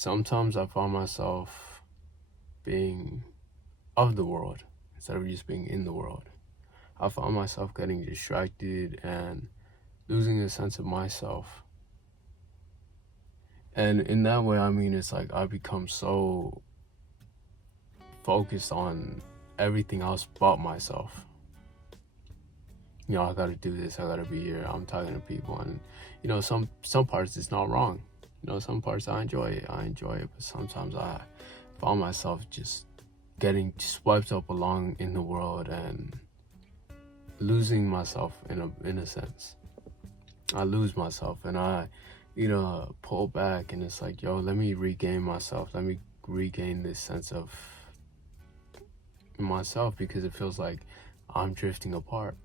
sometimes I find myself being of the world instead of just being in the world. I find myself getting distracted and losing a sense of myself. And in that way, I mean, it's like I become so focused on everything else but myself. You know, I gotta do this, I gotta be here, I'm talking to people, and you know, some parts it's not wrong. You know, some parts I enjoy it, but sometimes I found myself just getting swept up along in the world and losing myself in a sense. I lose myself and I, you know, pull back, and it's like, yo, let me regain myself. Let me regain this sense of myself, because it feels like I'm drifting apart.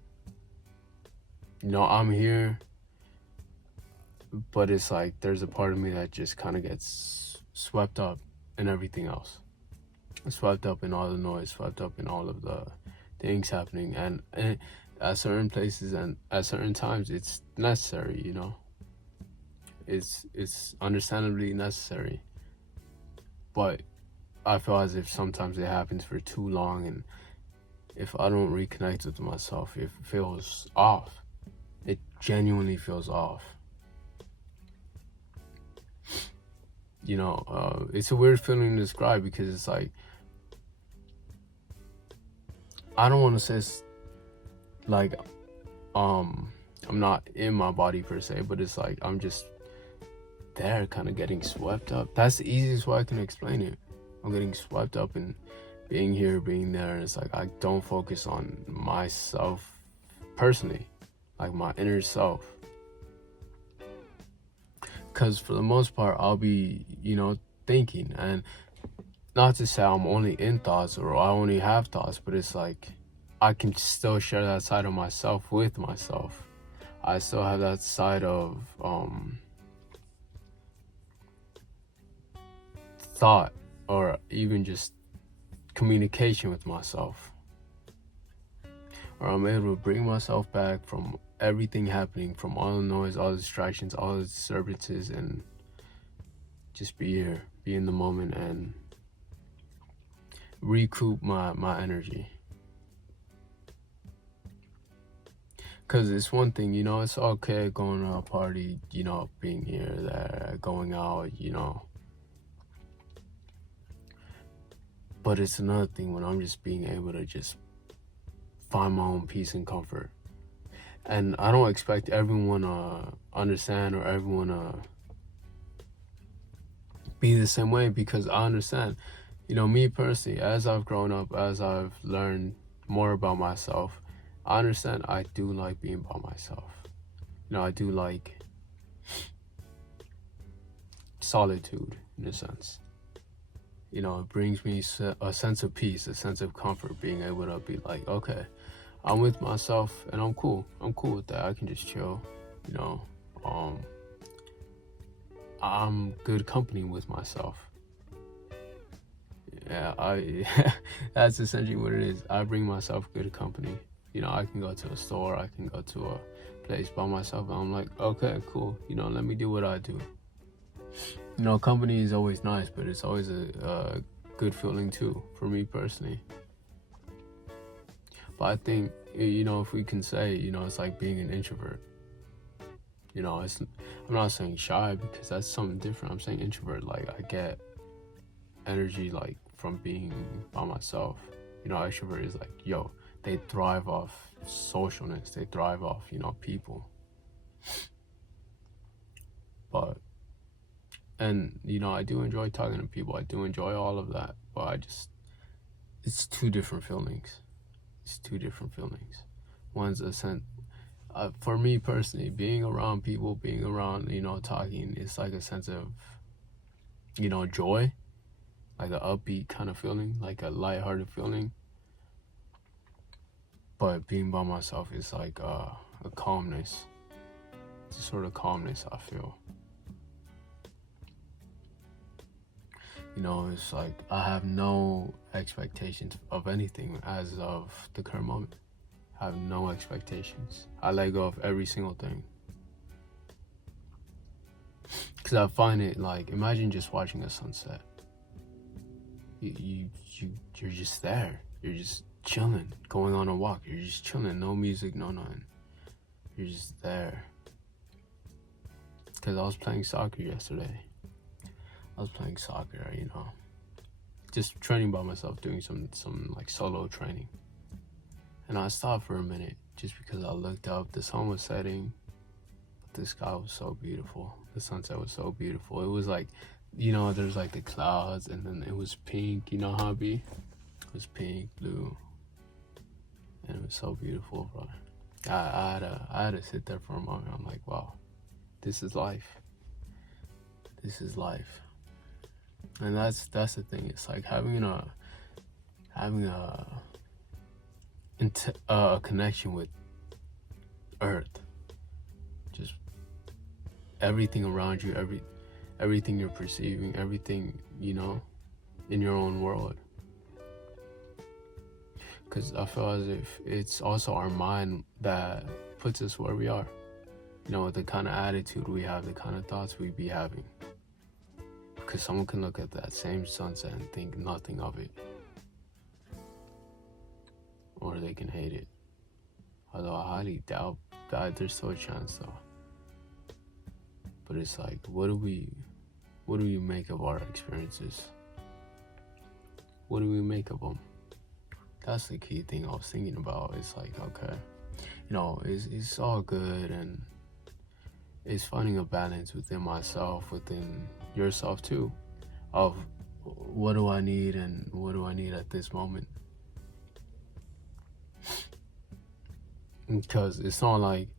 You know, I'm here, but it's like there's a part of me that just kind of gets swept up in everything else. Swept up in all the noise, swept up in all of the things happening, and at certain places and at certain times it's necessary, you know. It's understandably necessary, but I feel as if sometimes it happens for too long, and if I don't reconnect with myself, it feels off. It genuinely feels off. You know, it's a weird feeling to describe, because it's like, I don't want to say it's like I'm not in my body per se, but it's like I'm just there, kind of getting swept up. That's the easiest way I can explain it. I'm getting swept up in being here, being there, and it's like I don't focus on myself personally, like my inner self. Because for the most part, I'll be, you know, thinking, and not to say I'm only in thoughts or I only have thoughts, but it's like I can still share that side of myself with myself. I still have that side of thought, or even just communication with myself, or I'm able to bring myself back from everything happening, from all the noise, all the distractions, all the disturbances, and just be here, be in the moment, and recoup my energy. Because it's one thing, you know, it's okay going to a party, you know, being here, there, going out, you know. But it's another thing when I'm just being able to just find my own peace and comfort. And I don't expect everyone to understand or everyone to be the same way, because I understand, you know, me personally, as I've grown up, as I've learned more about myself, I understand I do like being by myself. You know, I do like solitude in a sense. You know, it brings me a sense of peace, a sense of comfort, being able to be like, okay, I'm with myself and I'm cool. I'm cool with that. I can just chill, you know. I'm good company with myself. Yeah, that's essentially what it is. I bring myself good company. You know, I can go to a store, I can go to a place by myself, and I'm like, okay, cool. You know, let me do what I do. You know, company is always nice, but it's always a good feeling too, for me personally. But I think, you know, if we can say, you know, it's like being an introvert. You know, I'm not saying shy, because that's something different. I'm saying introvert. Like, I get energy like from being by myself. You know, extrovert is like, yo, they thrive off socialness, they thrive off, you know, people. But, and you know, I do enjoy talking to people, I do enjoy all of that, but it's two different feelings. It's two different feelings. One's a sense, for me personally, being around people, being around, you know, talking, it's like a sense of, you know, joy, like an upbeat kind of feeling, like a lighthearted feeling. But being by myself is like a calmness. It's a sort of calmness I feel. You know, it's like I have no expectations of anything as of the current moment. I have no expectations. I let go of every single thing. Because I find it like, imagine just watching a sunset. You're just there. You're just chilling, going on a walk. You're just chilling, no music, no nothing. You're just there. Because I was playing soccer yesterday. I was playing soccer, you know, just training by myself, doing some like solo training. And I stopped for a minute just because I looked up. The sun was setting, but the sky was so beautiful. The sunset was so beautiful. It was like, you know, there's like the clouds, and then it was pink. You know how it be? It was pink, blue, and it was so beautiful, bro. I had to sit there for a moment. I'm like, wow, this is life. This is life. And that's the thing. It's like having a connection with Earth. Just everything around you, everything you're perceiving, everything, you know, in your own world. Because I feel as if it's also our mind that puts us where we are. You know, the kind of attitude we have, the kind of thoughts we be having. Because someone can look at that same sunset and think nothing of it. Or they can hate it. Although I highly doubt that there's still a chance though. But it's like, what do we make of our experiences? What do we make of them? That's the key thing I was thinking about. It's like, okay, you know, it's all good, and it's finding a balance within myself, within yourself too, of what do I need and what do I need at this moment. Because it's not like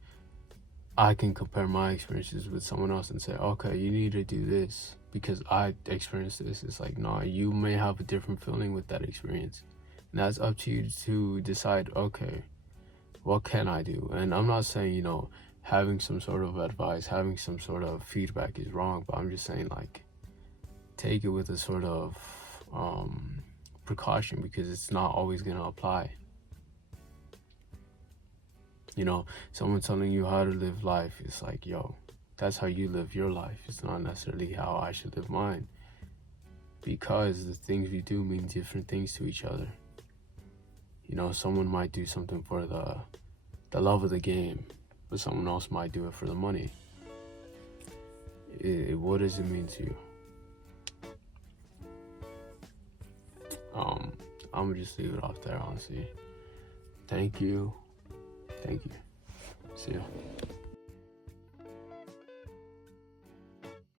I can compare my experiences with someone else and say, okay, you need to do this because I experienced this. It's like, no, you may have a different feeling with that experience. And that's up to you to decide, okay, what can I do? And I'm not saying, you know, having some sort of advice, having some sort of feedback is wrong, but I'm just saying, like, take it with a sort of precaution, because it's not always going to apply. You know, someone telling you how to live life, it's like, yo, that's how you live your life. It's not necessarily how I should live mine. Because the things we do mean different things to each other. You know, someone might do something for the love of the game, but someone else might do it for the money. What does it mean to you? I'm gonna just leave it off there, honestly. Thank you. See ya.